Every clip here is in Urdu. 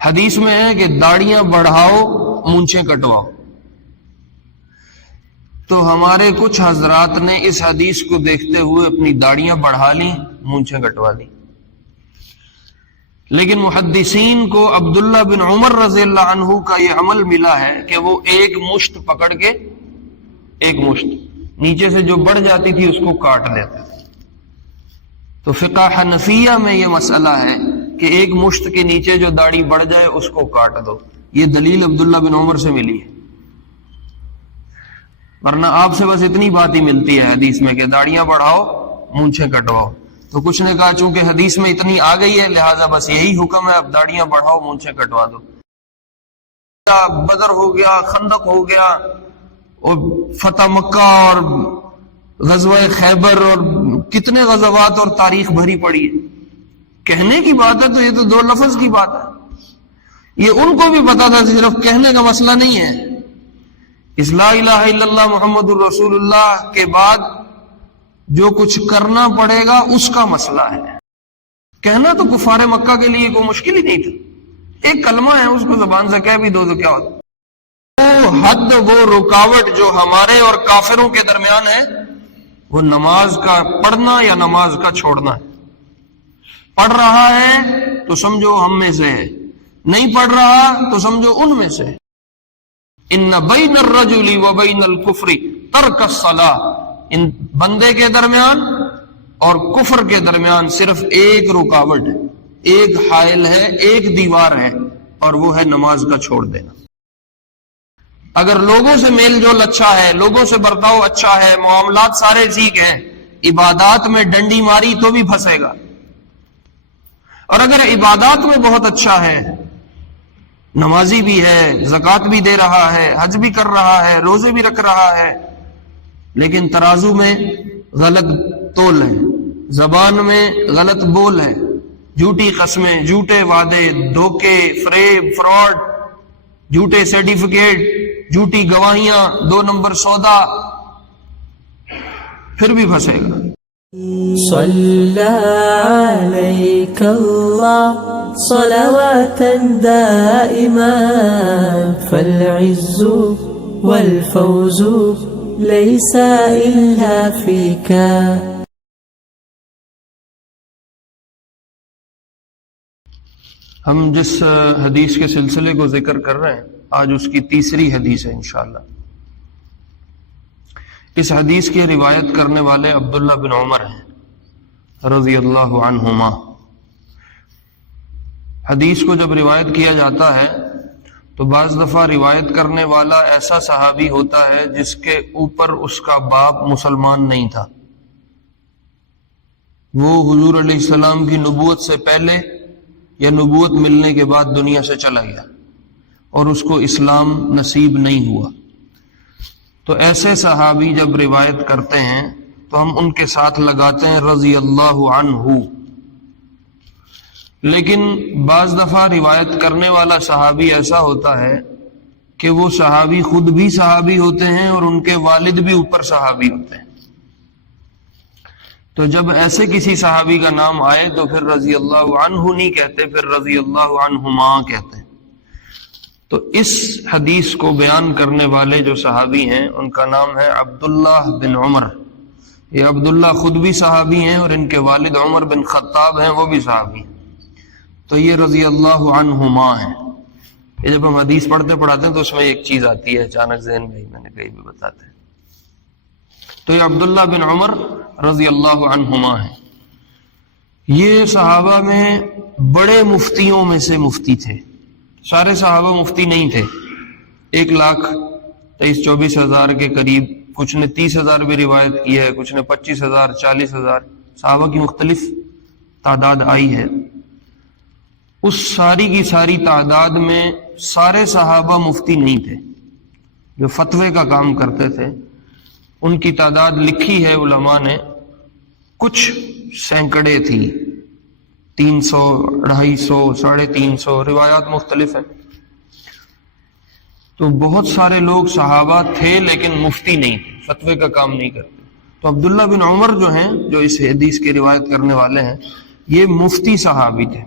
حدیث میں ہے کہ داڑیاں بڑھاؤ مونچھیں کٹواؤ. تو ہمارے کچھ حضرات نے اس حدیث کو دیکھتے ہوئے اپنی داڑیاں بڑھا لی، مونچھیں کٹوا لی. لیکن محدثین کو عبداللہ بن عمر رضی اللہ عنہ کا یہ عمل ملا ہے کہ وہ ایک مشت پکڑ کے، ایک مشت نیچے سے جو بڑھ جاتی تھی اس کو کاٹ لیتے تھے. تو فقہ حنفیہ میں یہ مسئلہ ہے کہ ایک مشت کے نیچے جو داڑھی بڑھ جائے اس کو کاٹ دو. یہ دلیل عبداللہ بن عمر سے ملی ہے، ورنہ آپ سے بس اتنی بات ہی ملتی ہے حدیث میں کہ داڑیاں بڑھاؤ مونچھیں کٹواؤ. تو کچھ نے کہا چونکہ حدیث میں اتنی آ گئی ہے لہٰذا بس یہی حکم ہے، اب داڑیاں بڑھاؤ مونچھیں کٹوا دو. بدر ہو گیا، خندق ہو گیا، اور فتح مکہ اور غزوہ خیبر اور کتنے غزوات اور تاریخ بھری پڑی ہے. کہنے کی بات ہے تو یہ تو دو لفظ کی بات ہے. یہ ان کو بھی پتا تھا صرف کہنے کا مسئلہ نہیں ہے. اس لا الہ الا اللہ محمد الرسول اللہ کے بعد جو کچھ کرنا پڑے گا اس کا مسئلہ ہے. کہنا تو کفار مکہ کے لیے کوئی مشکل ہی نہیں تھا، ایک کلمہ ہے اس کو زبان سے کہہ بھی دو تو کیا ہوتا. وہ حد، وہ رکاوٹ جو ہمارے اور کافروں کے درمیان ہے وہ نماز کا پڑھنا یا نماز کا چھوڑنا ہے. پڑھ رہا ہے تو سمجھو ہم میں سے ہے، نہیں پڑھ رہا تو سمجھو ان میں سے ہے. ان بین الرجل و بین الکفر ترک الصلاۃ، ان بندے کے درمیان اور کفر کے درمیان صرف ایک رکاوٹ ہے، ایک حائل ہے، ایک دیوار ہے، اور وہ ہے نماز کا چھوڑ دینا. اگر لوگوں سے میل جول اچھا ہے، لوگوں سے برتاؤ اچھا ہے، معاملات سارے ٹھیک ہیں، عبادات میں ڈنڈی ماری تو بھی پھنسے گا. اور اگر عبادات میں بہت اچھا ہے، نمازی بھی ہے، زکوٰۃ بھی دے رہا ہے، حج بھی کر رہا ہے، روزے بھی رکھ رہا ہے، لیکن ترازو میں غلط تول ہے، زبان میں غلط بول ہے، جھوٹی قسمیں، جھوٹے وعدے، دھوکے، فریب، فراڈ، جھوٹے سرٹیفکیٹ، جھوٹی گواہیاں، 2 نمبر سودا، پھر بھی پھنسے گا. صلی علیک اللہ صلواتا دائما فالعز والفوز ليس إلا فيك. ہم جس حدیث کے سلسلے کو ذکر کر رہے ہیں آج اس کی تیسری حدیث ہے انشاءاللہ. اس حدیث کی روایت کرنے والے عبداللہ بن عمر ہیں رضی اللہ عنہما. حدیث کو جب روایت کیا جاتا ہے تو بعض دفعہ روایت کرنے والا ایسا صحابی ہوتا ہے جس کے اوپر اس کا باپ مسلمان نہیں تھا، وہ حضور علیہ السلام کی نبوت سے پہلے یا نبوت ملنے کے بعد دنیا سے چلا گیا اور اس کو اسلام نصیب نہیں ہوا. تو ایسے صحابی جب روایت کرتے ہیں تو ہم ان کے ساتھ لگاتے ہیں رضی اللہ عنہ. لیکن بعض دفعہ روایت کرنے والا صحابی ایسا ہوتا ہے کہ وہ صحابی خود بھی صحابی ہوتے ہیں اور ان کے والد بھی اوپر صحابی ہوتے ہیں. تو جب ایسے کسی صحابی کا نام آئے تو پھر رضی اللہ عنہ نہیں کہتے، پھر رضی اللہ عنہما کہتے ہیں. تو اس حدیث کو بیان کرنے والے جو صحابی ہیں ان کا نام ہے عبداللہ بن عمر. یہ عبداللہ خود بھی صحابی ہیں اور ان کے والد عمر بن خطاب ہیں، وہ بھی صحابی ہیں. تو یہ رضی اللہ عنہما ہیں. یہ جب ہم حدیث پڑھتے پڑھاتے ہیں تو اس میں ایک چیز آتی ہے اچانک ذہن میں، میں نے کہیں بھی بتاتے ہیں. تو یہ عبداللہ بن عمر رضی اللہ عنہما ہیں. یہ صحابہ میں بڑے مفتیوں میں سے مفتی تھے. سارے صحابہ مفتی نہیں تھے. 1,23,24,000 کے قریب، کچھ نے 30,000 بھی روایت کی ہے، کچھ نے 25,000 40,000 صحابہ کی مختلف تعداد آئی ہے. اس ساری کی ساری تعداد میں سارے صحابہ مفتی نہیں تھے. جو فتوے کا کام کرتے تھے ان کی تعداد لکھی ہے علماء نے، کچھ سینکڑے تھی، 300 250 350 روایات مختلف ہیں. تو بہت سارے لوگ صحابہ تھے لیکن مفتی نہیں تھے، فتوے کا کام نہیں کرتے. تو عبداللہ بن عمر جو ہیں، جو اس حدیث کی روایت کرنے والے ہیں، یہ مفتی صحابی تھے.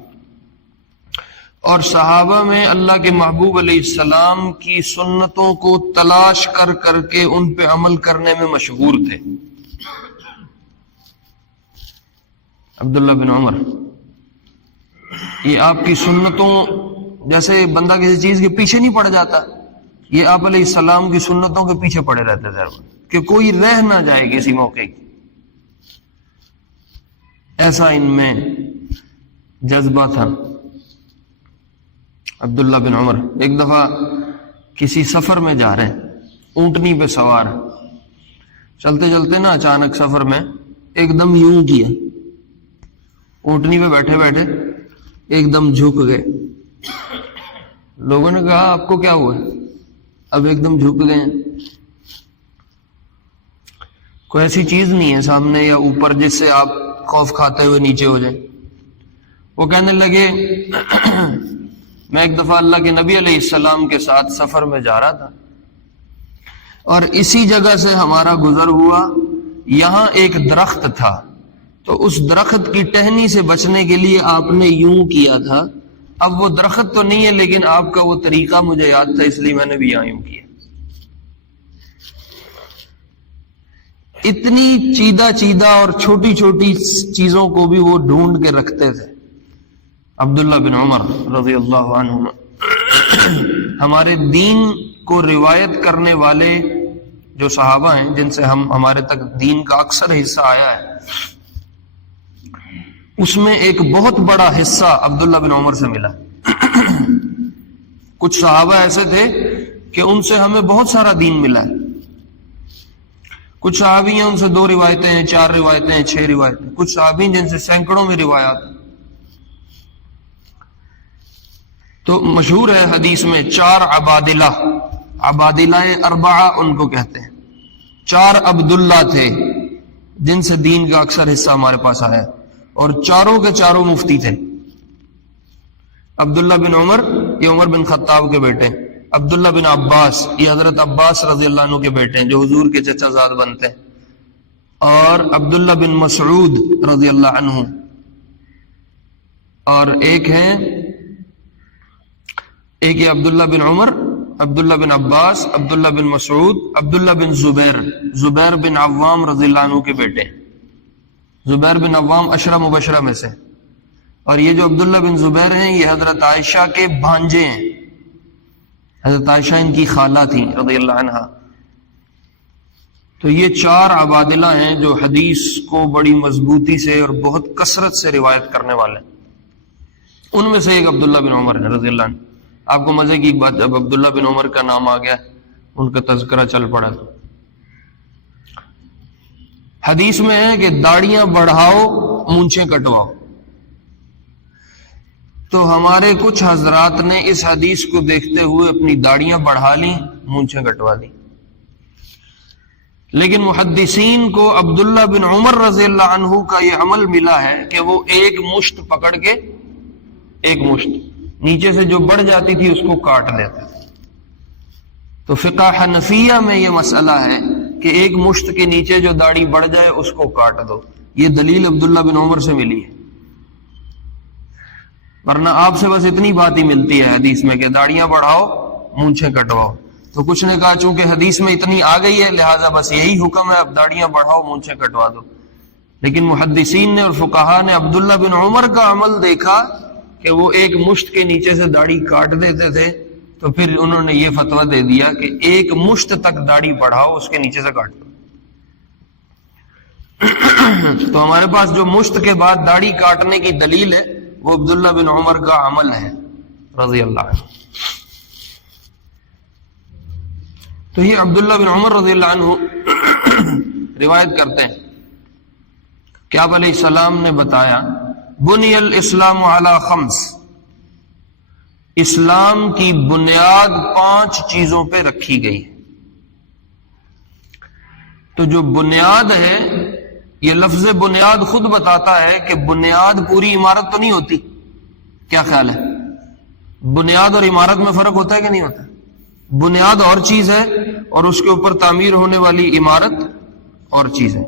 اور صحابہ میں اللہ کے محبوب علیہ السلام کی سنتوں کو تلاش کر کر کے ان پہ عمل کرنے میں مشہور تھے. عبداللہ بن عمر یہ آپ کی سنتوں، جیسے بندہ کسی چیز کے پیچھے نہیں پڑ جاتا، یہ آپ علیہ السلام کی سنتوں کے پیچھے پڑے رہتے تھے کہ کوئی رہ نہ جائے کسی موقع کی. ایسا ان میں جذبہ تھا. عبداللہ بن عمر ایک دفعہ کسی سفر میں جا رہے ہیں، اونٹنی پہ سوار، چلتے چلتے نا اچانک سفر میں ایک دم یوں کیا، اونٹنی پہ بیٹھے بیٹھے ایک دم جھک گئے. لوگوں نے کہا آپ کو کیا ہوا؟ اب ایک دم جھک گئے. کوئی ایسی چیز نہیں ہے سامنے یا اوپر جس سے آپ خوف کھاتے ہوئے نیچے ہو جائیں. وہ کہنے لگے میں ایک دفعہ اللہ کے نبی علیہ السلام کے ساتھ سفر میں جا رہا تھا اور اسی جگہ سے ہمارا گزر ہوا، یہاں ایک درخت تھا، تو اس درخت کی ٹہنی سے بچنے کے لیے آپ نے یوں کیا تھا. اب وہ درخت تو نہیں ہے لیکن آپ کا وہ طریقہ مجھے یاد تھا، اس لیے میں نے بھی یہاں یوں کیا. اتنی چیدہ اور چھوٹی چھوٹی چیزوں کو بھی وہ ڈھونڈ کے رکھتے تھے. عبداللہ بن عمر رضی اللہ عنہ ہمارے دین کو روایت کرنے والے جو صحابہ ہیں جن سے ہمارے تک دین کا اکثر حصہ آیا ہے، اس میں ایک بہت بڑا حصہ عبداللہ بن عمر سے ملا. کچھ صحابہ ایسے تھے کہ ان سے ہمیں بہت سارا دین ملا ہے. کچھ صحابی ہیں ان سے 2 روایتیں ہیں، 4 روایتیں ہیں، 6 روایتیں. کچھ صحابی ہیں جن سے سینکڑوں میں روایات. تو مشہور ہے حدیث میں 4 عبادلہ، عبادلہ اربعہ ان کو کہتے ہیں. 4 عبداللہ تھے جن سے دین کا اکثر حصہ ہمارے پاس آیا، اور چاروں کے چاروں مفتی تھے. عبداللہ بن عمر یہ عمر بن خطاب کے بیٹے، عبداللہ بن عباس یہ حضرت عباس رضی اللہ عنہ کے بیٹے ہیں جو حضور کے چچا زاد بنتے ہیں، اور عبداللہ بن مسعود رضی اللہ عنہ، اور ایک یہ عبداللہ بن عمر، عبداللہ بن عباس، عبداللہ بن مسعود، عبداللہ بن زبیر بن عوام رضی اللہ عنہ کے بیٹے. زبیر بن عوام عشرہ مبشرہ میں سے، اور یہ جو عبداللہ بن زبیر ہیں یہ حضرت عائشہ کے بھانجے ہیں. حضرت عائشہ ان کی خالہ تھیں رضی اللہ عنہا. تو یہ 4 عبادلہ ہیں جو حدیث کو بڑی مضبوطی سے اور بہت کثرت سے روایت کرنے والے ہیں. ان میں سے ایک عبداللہ بن عمر ہے رضی اللہ عنہ. آپ کو مزے کی ایک بات، جب عبداللہ بن عمر کا نام آ گیا ان کا تذکرہ چل پڑا. حدیث میں ہے کہ داڑیاں بڑھاؤ مونچھیں کٹواؤ. تو ہمارے کچھ حضرات نے اس حدیث کو دیکھتے ہوئے اپنی داڑیاں بڑھا لی، مونچھیں کٹوا لی. لیکن محدثین کو عبداللہ بن عمر رضی اللہ عنہ کا یہ عمل ملا ہے کہ وہ ایک مشت پکڑ کے، ایک مشت نیچے سے جو بڑھ جاتی تھی اس کو کاٹ لیتے تھے. تو فقہ حنفیہ میں یہ مسئلہ ہے کہ ایک مشت کے نیچے جو داڑھی بڑھ جائے اس کو کاٹ دو. یہ دلیل عبداللہ بن عمر سے ملی ہے، ورنہ آپ سے بس اتنی بات ہی ملتی ہے حدیث میں کہ داڑیاں بڑھاؤ مونچھیں کٹواؤ. تو کچھ نے کہا چونکہ حدیث میں اتنی آ گئی ہے لہٰذا بس یہی حکم ہے، اب داڑیاں بڑھاؤ مونچھیں کٹوا دو. لیکن محدثین نے اور فقہا نے عبداللہ بن عمر کا عمل دیکھا کہ وہ ایک مشت کے نیچے سے داڑھی کاٹ دیتے تھے، تو پھر انہوں نے یہ فتویٰ دے دیا کہ ایک مشت تک داڑھی بڑھاؤ، اس کے نیچے سے کاٹ دو. تو ہمارے پاس جو مشت کے بعد داڑھی کاٹنے کی دلیل ہے وہ عبداللہ بن عمر کا عمل ہے رضی اللہ عنہ. تو یہ عبداللہ بن عمر رضی اللہ عنہ روایت کرتے ہیں کہ آپ علیہ السلام نے بتایا بنی الاسلام علی 5، اسلام کی بنیاد 5 چیزوں پہ رکھی گئی. تو جو بنیاد ہے، یہ لفظ بنیاد خود بتاتا ہے کہ بنیاد پوری عمارت تو نہیں ہوتی. کیا خیال ہے؟ بنیاد اور عمارت میں فرق ہوتا ہے کہ نہیں ہوتا؟ بنیاد اور چیز ہے اور اس کے اوپر تعمیر ہونے والی عمارت اور چیز ہے.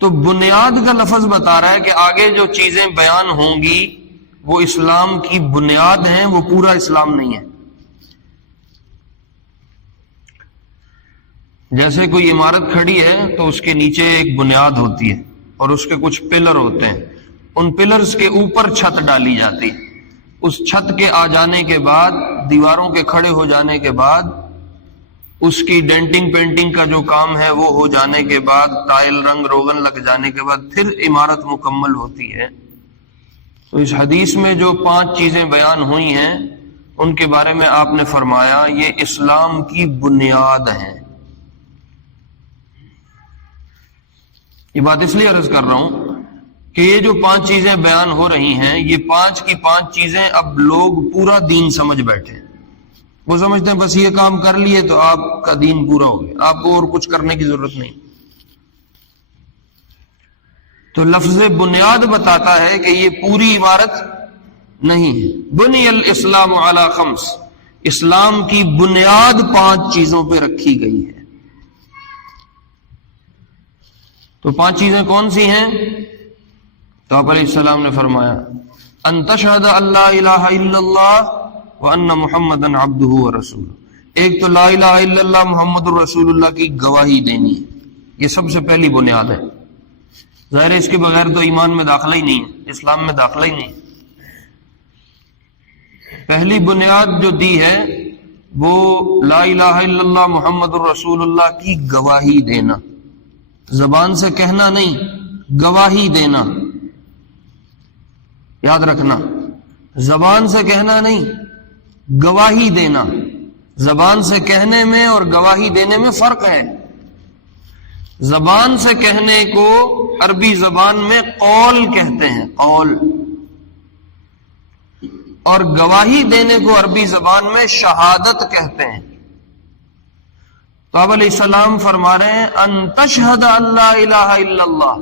تو بنیاد کا لفظ بتا رہا ہے کہ آگے جو چیزیں بیان ہوں گی وہ اسلام کی بنیاد ہیں، وہ پورا اسلام نہیں ہے۔ جیسے کوئی عمارت کھڑی ہے تو اس کے نیچے ایک بنیاد ہوتی ہے اور اس کے کچھ پلر ہوتے ہیں، ان پلرز کے اوپر چھت ڈالی جاتی ہے، اس چھت کے آ جانے کے بعد، دیواروں کے کھڑے ہو جانے کے بعد، اس کی ڈینٹنگ پینٹنگ کا جو کام ہے وہ ہو جانے کے بعد، ٹائل رنگ روغن لگ جانے کے بعد پھر عمارت مکمل ہوتی ہے۔ تو اس حدیث میں جو 5 چیزیں بیان ہوئی ہیں ان کے بارے میں آپ نے فرمایا یہ اسلام کی بنیاد ہیں۔ یہ بات اس لیے عرض کر رہا ہوں کہ یہ جو 5 چیزیں بیان ہو رہی ہیں، یہ 5 کی 5 چیزیں اب لوگ پورا دین سمجھ بیٹھے، وہ سمجھتے ہیں بس یہ کام کر لیے تو آپ کا دین پورا ہو گیا، آپ کو اور کچھ کرنے کی ضرورت نہیں۔ تو لفظ بنیاد بتاتا ہے کہ یہ پوری عمارت نہیں ہے۔ بنی الاسلام علی 5، اسلام کی بنیاد 5 چیزوں پہ رکھی گئی ہے۔ تو 5 چیزیں کون سی ہیں؟ تو آپ علیہ السلام نے فرمایا ان تشہد اللہ الہ الا اللہ وان محمدا عبدہ ورسولہ۔ ایک تو لا الہ الا اللہ محمد الرسول اللہ کی گواہی دینی ہے، یہ سب سے پہلی بنیاد ہے۔ ظاہر ہے اس کے بغیر تو ایمان میں داخلہ ہی نہیں ہے، اسلام میں داخلہ ہی نہیں ہے۔ پہلی بنیاد جو دی ہے وہ لا الہ الا اللہ محمد الرسول اللہ کی گواہی دینا، زبان سے کہنا نہیں، گواہی دینا۔ یاد رکھنا، زبان سے کہنا نہیں، گواہی دینا۔ زبان سے کہنے میں اور گواہی دینے میں فرق ہے۔ زبان سے کہنے کو عربی زبان میں قول کہتے ہیں، قول، اور گواہی دینے کو عربی زبان میں شہادت کہتے ہیں۔ تو آپ علیہ السلام فرما رہے ہیں ان تشہد اللہ الہ الا اللہ،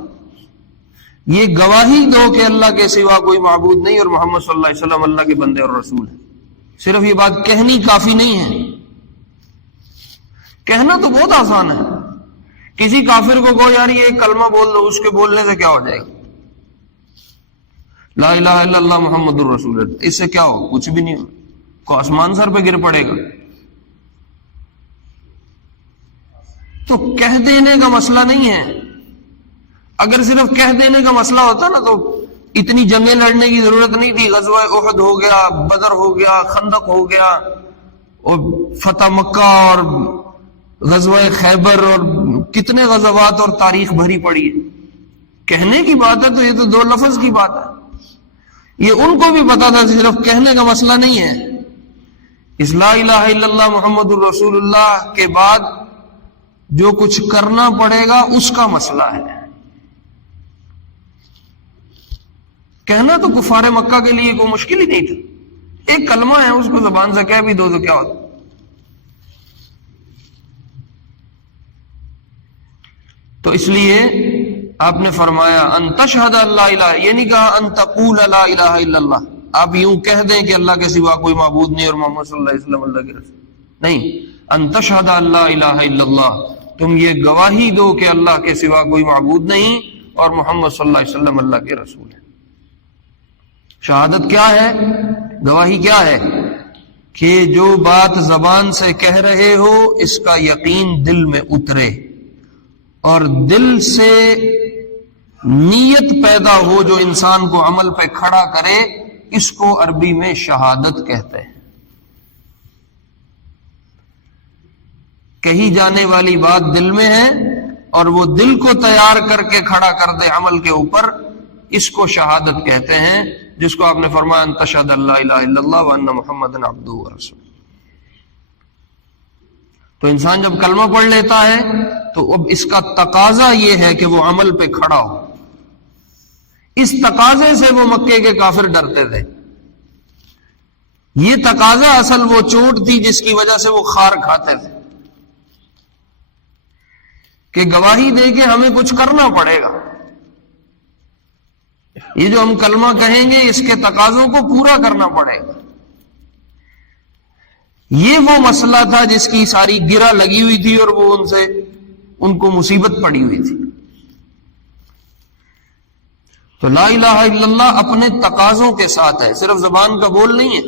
یہ گواہی دو کہ اللہ کے سوا کوئی معبود نہیں اور محمد صلی اللہ علیہ وسلم اللہ کے بندے اور رسول ہیں۔ صرف یہ بات کہنی کافی نہیں ہے، کہنا تو بہت آسان ہے۔ کسی کافر کو کہو یار یہ کلمہ بول دو، اس کے بولنے سے کیا ہو جائے گا؟ لا الہ الا اللہ محمد الرسول اللہ، اس سے کیا ہو؟ کچھ بھی نہیں ہو، کو آسمان سر پہ گر پڑے گا۔ تو کہہ دینے کا مسئلہ نہیں ہے۔ اگر صرف کہہ دینے کا مسئلہ ہوتا نا تو اتنی جنگیں لڑنے کی ضرورت نہیں تھی۔ غزوہ احد ہو گیا، بدر ہو گیا، خندق ہو گیا، اور فتح مکہ اور غزوہ خیبر اور کتنے غزوات اور تاریخ بھری پڑی ہے۔ کہنے کی بات ہے تو یہ تو 2 لفظ کی بات ہے۔ یہ ان کو بھی پتا تھا صرف کہنے کا مسئلہ نہیں ہے۔ اس لا الہ الا اللہ محمد الرسول اللہ کے بعد جو کچھ کرنا پڑے گا اس کا مسئلہ ہے۔ کہنا تو کفار مکہ کے لیے کوئی مشکل ہی نہیں تھا، ایک کلمہ ہے، اس کو زبان سے کہہ بھی دو تو کیا ہوتا۔ تو اس لیے آپ نے فرمایا ان تشہد اللہ الہ، یہ نہیں کہا ان تقول لا الہ الا اللہ، آپ یوں کہہ دیں کہ اللہ کے سوا کوئی معبود نہیں اور محمد صلی اللہ علیہ وسلم اللہ کے رسول نہیں۔ ان تشہد اللہ الہ الا اللہ، تم یہ گواہی دو کہ اللہ کے سوا کوئی معبود نہیں اور محمد صلی اللہ علیہ وسلم اللہ کے رسول ہے۔ شہادت کیا ہے؟ گواہی کیا ہے؟ کہ جو بات زبان سے کہہ رہے ہو اس کا یقین دل میں اترے اور دل سے نیت پیدا ہو جو انسان کو عمل پہ کھڑا کرے، اس کو عربی میں شہادت کہتے ہیں۔ کہی جانے والی بات دل میں ہے اور وہ دل کو تیار کر کے کھڑا کر دے عمل کے اوپر، اس کو شہادت کہتے ہیں، جس کو آپ نے فرمایا ان تشہد اللہ الہ الا اللہ وان محمد عبدہ ورسولہ۔ تو انسان جب کلمہ پڑھ لیتا ہے تو اب اس کا تقاضا یہ ہے کہ وہ عمل پہ کھڑا ہو۔ اس تقاضے سے وہ مکے کے کافر ڈرتے تھے۔ یہ تقاضا اصل وہ چوٹ تھی جس کی وجہ سے وہ خار کھاتے تھے کہ گواہی دے کے ہمیں کچھ کرنا پڑے گا۔ یہ جو ہم کلمہ کہیں گے اس کے تقاضوں کو پورا کرنا پڑے گا۔ یہ وہ مسئلہ تھا جس کی ساری گرہ لگی ہوئی تھی اور وہ ان کو مصیبت پڑی ہوئی تھی۔ تو لا الہ الا اللہ اپنے تقاضوں کے ساتھ ہے، صرف زبان کا بول نہیں ہے.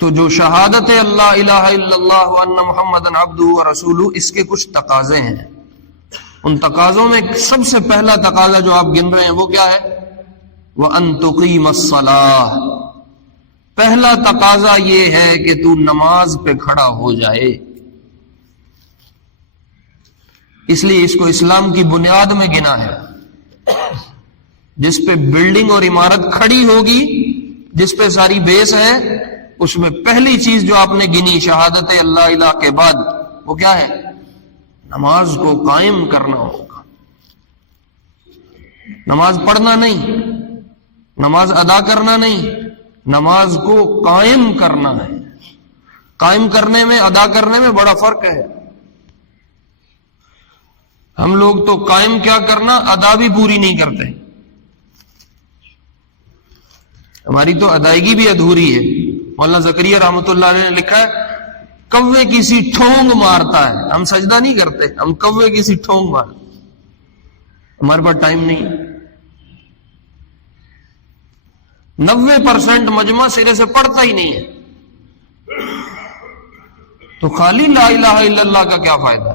تو جو شہادت اللہ الہ الا اللہ وان محمد عبدہ ورسولہ، اس کے کچھ تقاضے ہیں. ان تقاضوں میں سب سے پہلا تقاضا جو آپ گن رہے ہیں وہ کیا ہے؟ وَأَن تُقِيمَ الصَّلَاةَ. پہلا تقاضا یہ ہے کہ تو نماز پہ کھڑا ہو جائے. اس لیے اس کو اسلام کی بنیاد میں گنا ہے. جس پہ بلڈنگ اور عمارت کھڑی ہوگی، جس پہ ساری بیس ہے، اس میں پہلی چیز جو آپ نے گنی شہادت اللہ الہ کے بعد، وہ کیا ہے؟ نماز کو قائم کرنا ہوگا. نماز پڑھنا نہیں، نماز ادا کرنا نہیں، نماز کو قائم کرنا ہے. قائم کرنے میں ادا کرنے میں بڑا فرق ہے. ہم لوگ تو قائم کیا کرنا، ادا بھی پوری نہیں کرتے. ہماری تو ادائیگی بھی ادھوری ہے. مولانا زکریا رحمۃ اللہ علیہ نے لکھا ہے کوے کی سی ٹھونگ مارتا ہے. ہم سجدہ نہیں کرتے، ہم کوے کی سی ٹھونگ مارتے. ہمارے پاس ٹائم نہیں. 90% مجمع سرے سے پڑھتا ہی نہیں ہے. تو خالی لا الہ الا اللہ کا کیا فائدہ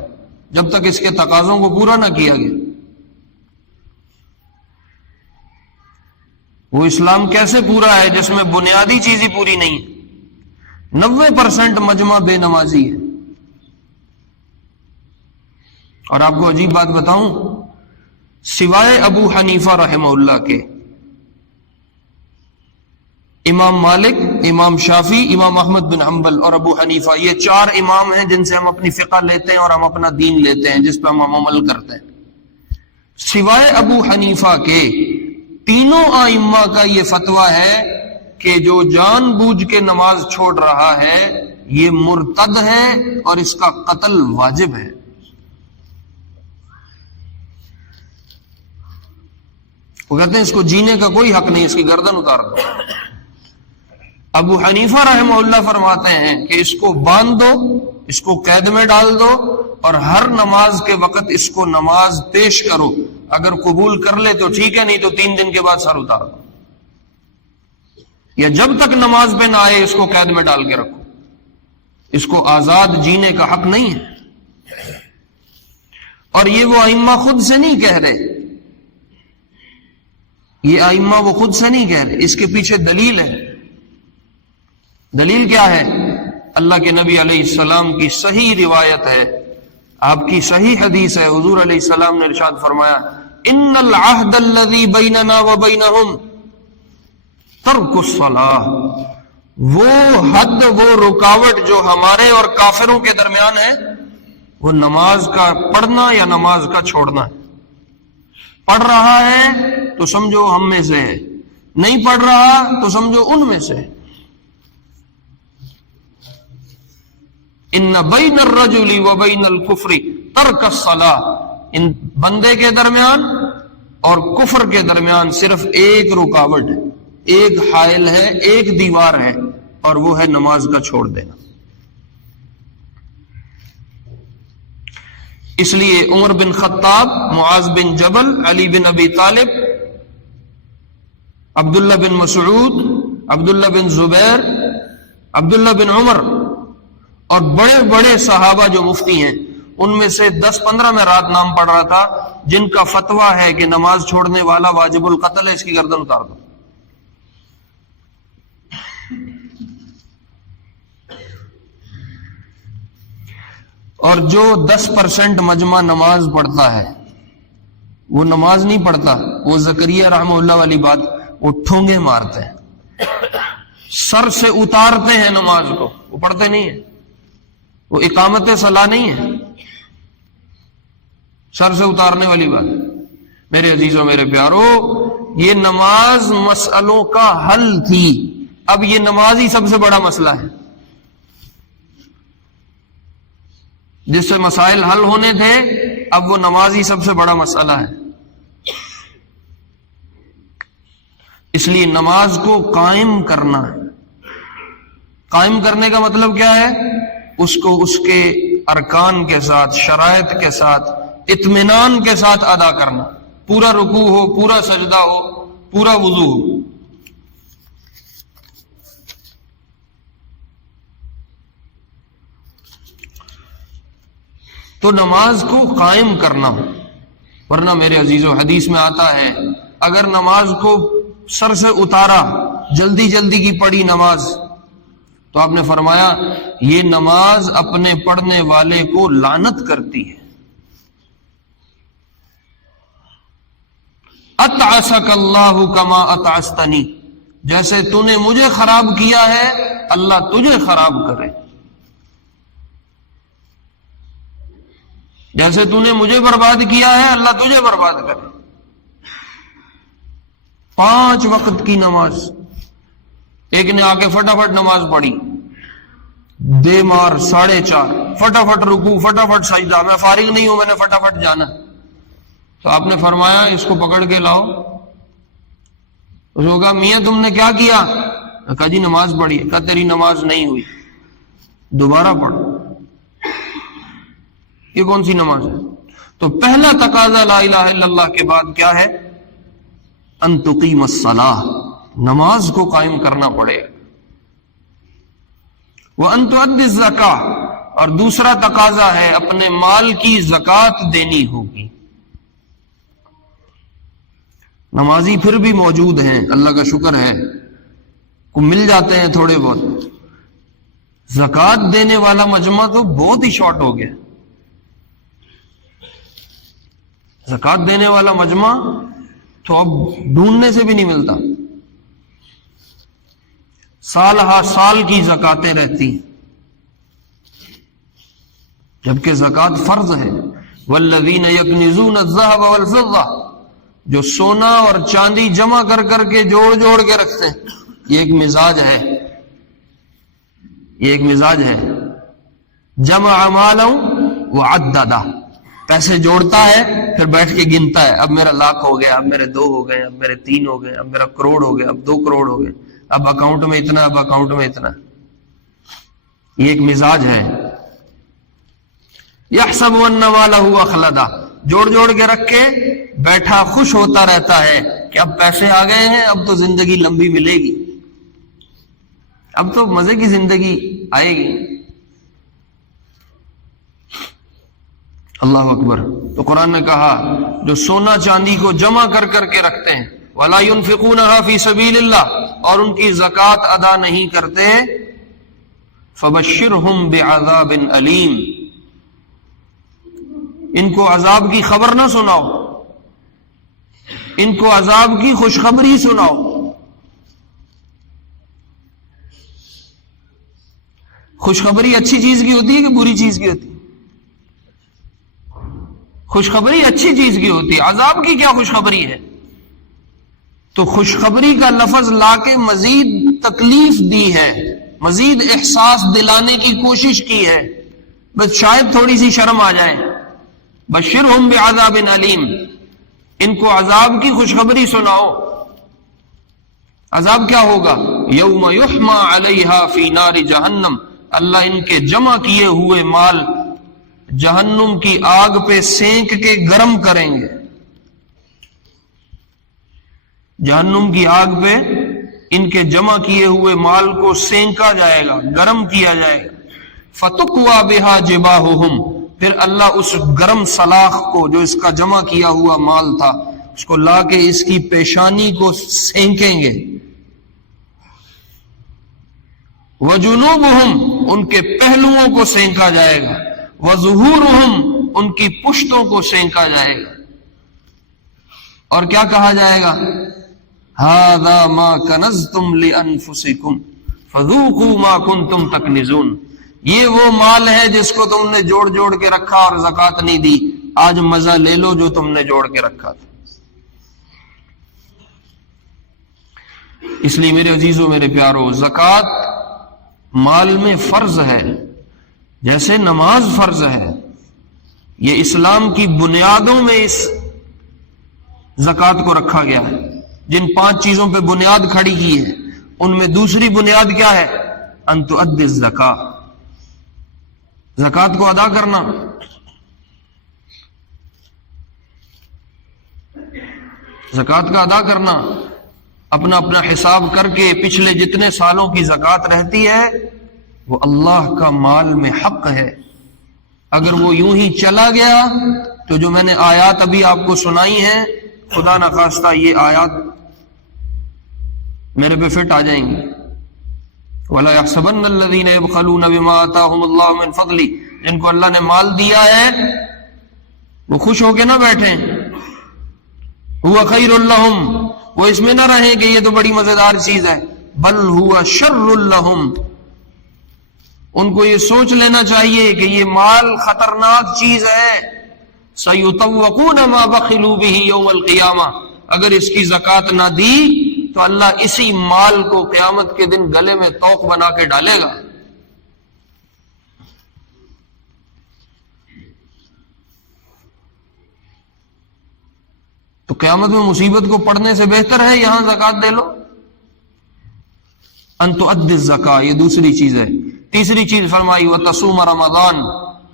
جب تک اس کے تقاضوں کو پورا نہ کیا گیا. وہ اسلام کیسے پورا ہے جس میں بنیادی چیزیں پوری نہیں ہے. 90% مجمع بے نمازی ہے. اور آپ کو عجیب بات بتاؤں، سوائے ابو حنیفہ رحمہ اللہ کے، امام مالک، امام شافعی، امام احمد بن حنبل اور ابو حنیفہ، یہ 4 امام ہیں جن سے ہم اپنی فقہ لیتے ہیں اور ہم اپنا دین لیتے ہیں، جس پہ ہم عمل کرتے ہیں. سوائے ابو حنیفہ کے تینوں ائمہ کا یہ فتویٰ ہے کہ جو جان بوجھ کے نماز چھوڑ رہا ہے یہ مرتد ہے اور اس کا قتل واجب ہے. وہ کہتے ہیں اس کو جینے کا کوئی حق نہیں، اس کی گردن اتار دو. ابو حنیفہ رحمہ اللہ فرماتے ہیں کہ اس کو باندھ دو، اس کو قید میں ڈال دو اور ہر نماز کے وقت اس کو نماز پیش کرو. اگر قبول کر لے تو ٹھیک ہے، نہیں تو 3 دن کے بعد سر اتار دو. یا جب تک نماز پہ نہ آئے اس کو قید میں ڈال کے رکھو. اس کو آزاد جینے کا حق نہیں ہے. اور یہ وہ ائمہ خود سے نہیں کہہ رہے، یہ ائمہ وہ خود سے نہیں کہہ رہے، اس کے پیچھے دلیل ہے. دلیل کیا ہے؟ اللہ کے نبی علیہ السلام کی صحیح روایت ہے، آپ کی صحیح حدیث ہے. حضور علیہ السلام نے ارشاد فرمایا ان العہد الذی بیننا وبینہم ترک الصلاۃ. وہ حد، وہ رکاوٹ جو ہمارے اور کافروں کے درمیان ہے وہ نماز کا پڑھنا یا نماز کا چھوڑنا ہے. پڑھ رہا ہے تو سمجھو ہم میں سے ہے، نہیں پڑھ رہا تو سمجھو ان میں سے ہے. ان بین الرجل وبین الکفر ترک الصلاۃ. ان بندے کے درمیان اور کفر کے درمیان صرف ایک رکاوٹ ہے، ایک حائل ہے، ایک دیوار ہے، اور وہ ہے نماز کا چھوڑ دینا. اس لیے عمر بن خطاب، معاذ بن جبل، علی بن ابی طالب، عبداللہ بن مسعود، عبداللہ بن زبیر، عبداللہ بن عمر اور بڑے بڑے صحابہ جو مفتی ہیں، ان میں سے 10-15 میں رات نام پڑھ رہا تھا جن کا فتویٰ ہے کہ نماز چھوڑنے والا واجب القتل ہے، اس کی گردن اتار دو. اور جو 10% مجمع نماز پڑھتا ہے وہ نماز نہیں پڑھتا. وہ زکریا رحمہ اللہ والی بات، وہ ٹھونگے مارتے ہیں، سر سے اتارتے ہیں نماز کو، وہ پڑھتے نہیں ہیں. وہ اقامت صلاح نہیں ہے، سر سے اتارنے والی بات. میرے عزیزوں، میرے پیارو، یہ نماز مسئلوں کا حل تھی. اب یہ نماز ہی سب سے بڑا مسئلہ ہے. جس سے مسائل حل ہونے تھے اب وہ نماز ہی سب سے بڑا مسئلہ ہے. اس لیے نماز کو قائم کرنا ہے. قائم کرنے کا مطلب کیا ہے؟ اس کو اس کے ارکان کے ساتھ، شرائط کے ساتھ اطمینان کے ساتھ ادا کرنا، پورا رکوع ہو، پورا سجدہ ہو، پورا وضو ہو۔ تو نماز کو قائم کرنا ہو، ورنہ میرے عزیزو حدیث میں آتا ہے اگر نماز کو سر سے اتارا، جلدی جلدی کی پڑھی نماز، تو آپ نے فرمایا یہ نماز اپنے پڑھنے والے کو لعنت کرتی ہے۔ اتعسک اللہ کما اتعستنی، جیسے تو نے مجھے خراب کیا ہے اللہ تجھے خراب کرے، جیسے تو نے مجھے برباد کیا ہے اللہ تجھے برباد کرے۔ 5 وقت کی نماز، ایک نے آ کے فٹافٹ نماز پڑھی، بے مار 4:30، فٹافٹ رکوع، فٹافٹ سجدہ، میں فارغ نہیں ہوں، میں نے فٹافٹ جانا۔ تو آپ نے فرمایا اس کو پکڑ کے لاؤ۔ اس کو کہا میاں تم نے کیا کیا؟ کہا جی نماز پڑھی۔ کہا تیری نماز نہیں ہوئی، دوبارہ پڑھ۔ یہ کون سی نماز ہے؟ تو پہلا تقاضا لا الہ الا اللہ کے بعد کیا ہے؟ ان تقیم الصلاۃ، نماز کو قائم کرنا پڑے گا۔ وان تؤدی الزکاۃ، اور دوسرا تقاضا ہے اپنے مال کی زکوٰۃ دینی ہوگی۔ نمازی پھر بھی موجود ہیں، اللہ کا شکر ہے، کو مل جاتے ہیں تھوڑے بہت، زکوٰۃ دینے والا مجمع تو بہت ہی شارٹ ہو گیا۔ زکوٰۃ دینے والا مجمع تو اب ڈھونڈنے سے بھی نہیں ملتا، سال ہا سال کی زکاتیں رہتی ہیں، جبکہ زکوٰۃ فرض ہے۔ والذین یکنزون الذهب والفضة، جو سونا اور چاندی جمع کر کر کے جوڑ جوڑ کے رکھتے ہیں، یہ ایک مزاج ہے، یہ ایک مزاج ہے۔ جمع مالا وعددہ، پیسے جوڑتا ہے پھر بیٹھ کے گنتا ہے، اب میرا 1,00,000 ہو گیا، اب میرے 2 ہو گئے، اب میرے 3 ہو گئے، اب میرا 1 کروڑ ہو گیا، اب 2 کروڑ ہو گئے، اب اکاؤنٹ میں اتنا، اب اکاؤنٹ میں اتنا۔ یہ ایک مزاج ہے۔ یحسب ان مالہ اخلدہ، جوڑ جوڑ کے رکھ کے بیٹھا خوش ہوتا رہتا ہے کہ اب پیسے آ گئے ہیں، اب تو زندگی لمبی ملے گی، اب تو مزے کی زندگی آئے گی۔ اللہ اکبر۔ تو قرآن نے کہا جو سونا چاندی کو جمع کر کر کے رکھتے ہیں، وَلَا يُنْفِقُونَهَا فِي سَبِيلِ اللَّهِ، اور ان کی زکوٰۃ ادا نہیں کرتے، فَبَشِّرْهُمْ بِعَذَابٍ أَلِيمٍ، ان کو عذاب کی خبر نہ سناؤ، ان کو عذاب کی خوشخبری سناؤ۔ خوشخبری اچھی چیز کی ہوتی ہے کہ بری چیز کی ہوتی ہے؟ خوشخبری اچھی چیز کی ہوتی ہے، عذاب کی کیا خوشخبری ہے؟ تو خوشخبری کا لفظ لا کے مزید تکلیف دی ہے، مزید احساس دلانے کی کوشش کی ہے، بس شاید تھوڑی سی شرم آ جائے۔ بشرہم بعذاب علیم، ان کو عذاب کی خوشخبری سناؤ۔ عذاب کیا ہوگا؟ یوم یحمى علیہا فی نار جہنم، اللہ ان کے جمع کیے ہوئے مال جہنم کی آگ پہ سینک کے گرم کریں گے، جہنم کی آگ پہ ان کے جمع کیے ہوئے مال کو سینکا جائے گا، گرم کیا جائے گا۔ فَتُقْوَى بِهَا جِبَاهُهُمْ، پھر اللہ اس گرم سلاخ کو جو اس کا جمع کیا ہوا مال تھا، اس کو لا کے اس کی پیشانی کو سینکیں گے۔ وَجُنُوبُهُمْ، ان کے پہلوؤں کو سینکا جائے گا۔ وَظُهُورُهُمْ، ان کی پشتوں کو سینکا جائے گا۔ اور کیا کہا جائے گا؟ هَذَا مَا كَنَزْتُمْ لِأَنفُسِكُمْ فَذُوقُوا مَا كُنْتُمْ تَكْنِزُونَ، یہ وہ مال ہے جس کو تم نے جوڑ جوڑ کے رکھا اور زکوٰۃ نہیں دی، آج مزہ لے لو جو تم نے جوڑ کے رکھا تھا۔ اس لیے میرے عزیزوں، میرے پیارو، زکوٰۃ مال میں فرض ہے، جیسے نماز فرض ہے۔ یہ اسلام کی بنیادوں میں اس زکوٰۃ کو رکھا گیا ہے، جن 5 چیزوں پہ بنیاد کھڑی کی ہے، ان میں دوسری بنیاد کیا ہے؟ ان تؤدی الزکاۃ، زکوٰۃ کو ادا کرنا۔ زکوٰۃ کا ادا کرنا، اپنا اپنا حساب کر کے پچھلے جتنے سالوں کی زکوٰۃ رہتی ہے وہ اللہ کا مال میں حق ہے. اگر وہ یوں ہی چلا گیا تو جو میں نے آیات ابھی آپ کو سنائی ہیں، خدا نخواستہ یہ آیات میرے پہ فٹ آ جائیں گی. وَلَا يَحْسَبَنَّ الَّذِينَ يَبْخَلُونَ بِمَا آتَاهُمُ اللَّهُ مِنْ فَضْلِهِ، جن کو اللہ نے مال دیا ہے وہ خوش ہو کے نہ بیٹھیں. هُوَ خَيْرٌ لَّهُمْ، وہ اس میں نہ رہیں کہ یہ تو بڑی مزیدار چیز ہے. بل هُوَ شَرٌّ لَّهُمْ، ان کو یہ سوچ لینا چاہیے کہ یہ مال خطرناک چیز ہے. سَيُطَوَّقُونَ مَا بَخِلُوا بِهِ يَوْمَ الْقِيَامَةِ، اگر اس کی زکوٰۃ نہ دی تو اللہ اسی مال کو قیامت کے دن گلے میں توق بنا کے ڈالے گا. تو قیامت میں مصیبت کو پڑھنے سے بہتر ہے یہاں زکوٰۃ دے لو. ان تؤدی الزکاۃ، یہ دوسری چیز ہے. تیسری چیز فرمائی وتصوم رمضان،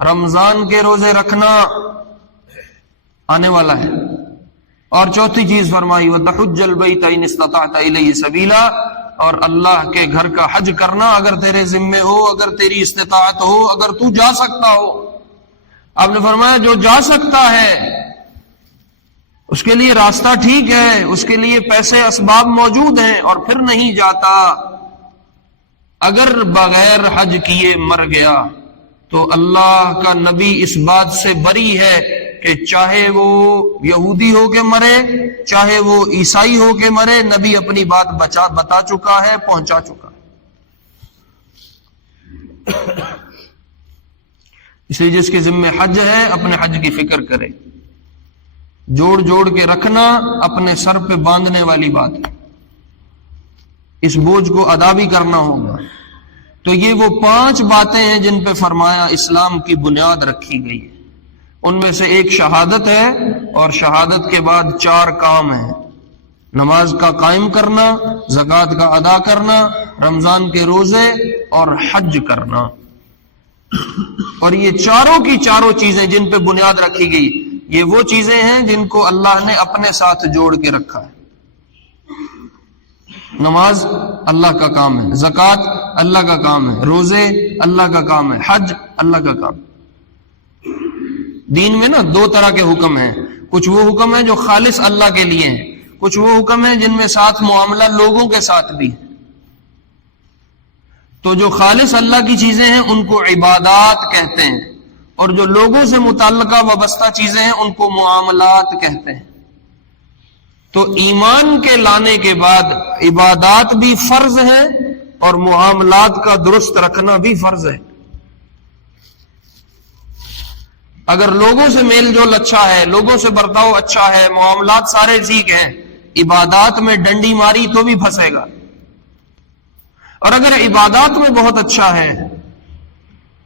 رمضان کے روزے رکھنا آنے والا ہے. اور چوتھی چیز فرمائی وتحج البیت ان استطعت الیہ سبیلا، اور اللہ کے گھر کا حج کرنا اگر تیرے ذمے ہو، اگر تیری استطاعت ہو، اگر تو جا سکتا ہو. آپ نے فرمایا جو جا سکتا ہے اس کے لیے راستہ ٹھیک ہے، اس کے لیے پیسے اسباب موجود ہیں، اور پھر نہیں جاتا، اگر بغیر حج کیے مر گیا تو اللہ کا نبی اس بات سے بری ہے کہ چاہے وہ یہودی ہو کے مرے، چاہے وہ عیسائی ہو کے مرے، نبی اپنی بات بتا چکا ہے، پہنچا چکا ہے. اس لیے جس کے ذمہ حج ہے اپنے حج کی فکر کرے. جوڑ جوڑ کے رکھنا اپنے سر پہ باندھنے والی بات ہے، اس بوجھ کو ادا بھی کرنا ہوگا. تو یہ وہ 5 باتیں ہیں جن پہ فرمایا اسلام کی بنیاد رکھی گئی ہے. ان میں سے ایک شہادت ہے، اور شہادت کے بعد 4 کام ہیں: نماز کا قائم کرنا، زکوٰۃ کا ادا کرنا، رمضان کے روزے اور حج کرنا. اور یہ چاروں کی چاروں چیزیں جن پہ بنیاد رکھی گئی، یہ وہ چیزیں ہیں جن کو اللہ نے اپنے ساتھ جوڑ کے رکھا ہے. نماز اللہ کا کام ہے، زکوٰۃ اللہ کا کام ہے، روزے اللہ کا کام ہے، حج اللہ کا کام ہے. دین میں نا 2 طرح کے حکم ہیں. کچھ وہ حکم ہیں جو خالص اللہ کے لیے ہیں، کچھ وہ حکم ہیں جن میں ساتھ معاملہ لوگوں کے ساتھ بھی ہے. تو جو خالص اللہ کی چیزیں ہیں ان کو عبادات کہتے ہیں، اور جو لوگوں سے متعلقہ وابستہ چیزیں ہیں ان کو معاملات کہتے ہیں. تو ایمان کے لانے کے بعد عبادات بھی فرض ہیں اور معاملات کا درست رکھنا بھی فرض ہے. اگر لوگوں سے میل جول اچھا ہے، لوگوں سے برتاؤ اچھا ہے، معاملات سارے ٹھیک ہیں، عبادات میں ڈنڈی ماری تو بھی پھنسے گا. اور اگر عبادات میں بہت اچھا ہے،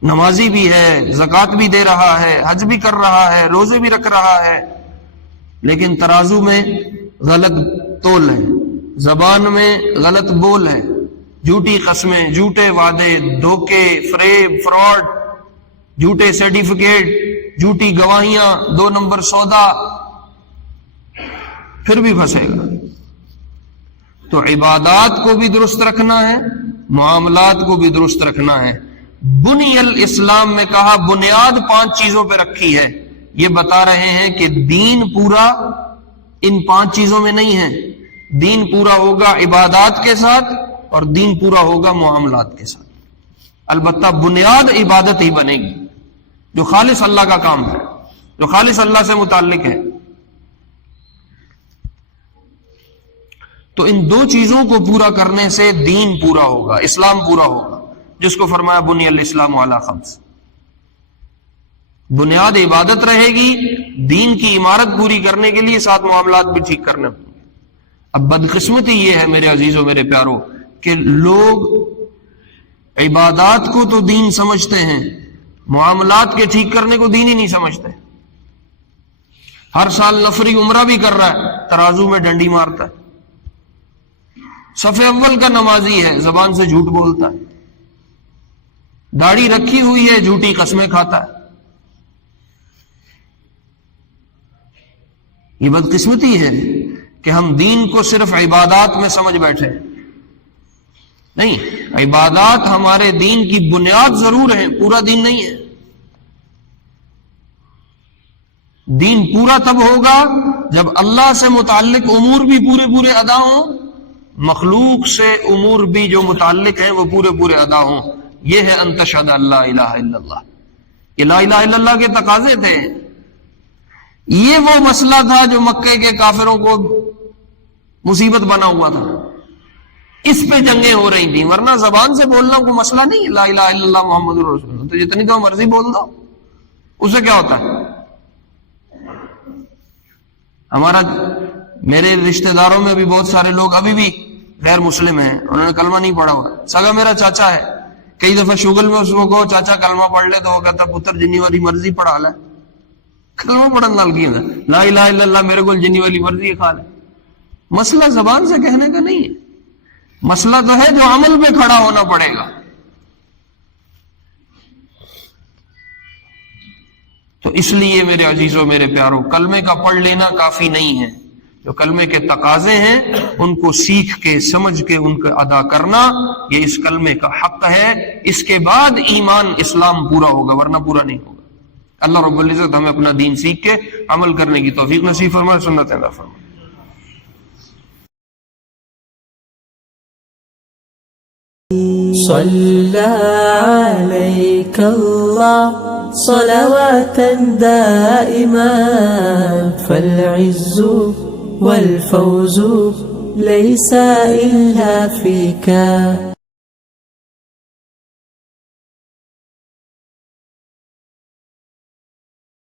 نمازی بھی ہے، زکوٰۃ بھی دے رہا ہے، حج بھی کر رہا ہے، روزے بھی رکھ رہا ہے، لیکن ترازو میں غلط تول ہے، زبان میں غلط بول ہے، جھوٹی قسمیں، جھوٹے وعدے، دھوکے، فریب، فراڈ، جھوٹے سرٹیفکیٹ، جھوٹی گواہیاں، 2 نمبر سودا، پھر بھی پھنسے گا. تو عبادات کو بھی درست رکھنا ہے، معاملات کو بھی درست رکھنا ہے. بنی الاسلام میں کہا بنیاد 5 چیزوں پہ رکھی ہے. یہ بتا رہے ہیں کہ دین پورا ان 5 چیزوں میں نہیں ہے. دین پورا ہوگا عبادات کے ساتھ، اور دین پورا ہوگا معاملات کے ساتھ. البتہ بنیاد عبادت ہی بنے گی، جو خالص اللہ کا کام ہے، جو خالص اللہ سے متعلق ہے. تو ان 2 چیزوں کو پورا کرنے سے دین پورا ہوگا، اسلام پورا ہوگا، جس کو فرمایا بنی الاسلام علی 5. بنیاد عبادت رہے گی، دین کی عمارت پوری کرنے کے لیے ساتھ معاملات بھی ٹھیک کرنے ہوں گے. اب بدقسمتی یہ ہے میرے عزیزوں، میرے پیاروں، کہ لوگ عبادات کو تو دین سمجھتے ہیں، معاملات کے ٹھیک کرنے کو دین ہی نہیں سمجھتے. ہر سال نفری عمرہ بھی کر رہا ہے، ترازو میں ڈنڈی مارتا ہے. صف اول کا نمازی ہے، زبان سے جھوٹ بولتا ہے. داڑھی رکھی ہوئی ہے، جھوٹی قسمیں کھاتا ہے. یہ بدقسمتی ہے کہ ہم دین کو صرف عبادات میں سمجھ بیٹھے ہیں. نہیں، عبادات ہمارے دین کی بنیاد ضرور ہیں، پورا دین نہیں ہے. دین پورا تب ہوگا جب اللہ سے متعلق امور بھی پورے ادا ہوں، مخلوق سے امور بھی جو متعلق ہیں وہ پورے ادا ہوں. یہ ہے ان تشہد اللہ الہ الا اللہ. یہ لا الہ الا اللہ کے تقاضے تھے. یہ وہ مسئلہ تھا جو مکے کے کافروں کو مصیبت بنا ہوا تھا. اس پہ جنگیں ہو رہی تھیں، ورنہ زبان سے بولنا کوئی مسئلہ نہیں ہے. لا الہ الا اللہ محمد رسول اللہ، تو جتنی تو مرضی بول دو، اسے کیا ہوتا ہے؟ ہمارا میرے رشتہ داروں میں بھی بہت سارے لوگ ابھی بھی غیر مسلم ہیں، انہوں نے کلمہ نہیں پڑھا ہوا. سگا میرا چاچا ہے، کئی دفعہ شغل میں اس کو کہو چاچا کلمہ پڑھ لے تو وہ کہتا پتر جنی والی مرضی پڑھا لے. کلمہ پڑھن نال کی ہے؟ لا الہ الا اللہ میرے کو جنی والی مرضی کھا لے. مسئلہ زبان سے کہنے کا نہیں ہے، مسئلہ تو ہے جو عمل پہ کھڑا ہونا پڑے گا. تو اس لیے میرے عزیزوں، میرے پیاروں، کلمے کا پڑھ لینا کافی نہیں ہے. جو کلمے کے تقاضے ہیں ان کو سیکھ کے سمجھ کے ان کو ادا کرنا، یہ اس کلمے کا حق ہے. اس کے بعد ایمان اسلام پورا ہوگا، ورنہ پورا نہیں ہوگا. اللہ رب العزت ہمیں اپنا دین سیکھ کے عمل کرنے کی توفیق نصیب فرمائے، سنت عطا فرمائے. صلى عليك الله صلواتا دائما فالعز والفوز ليس إلا فيك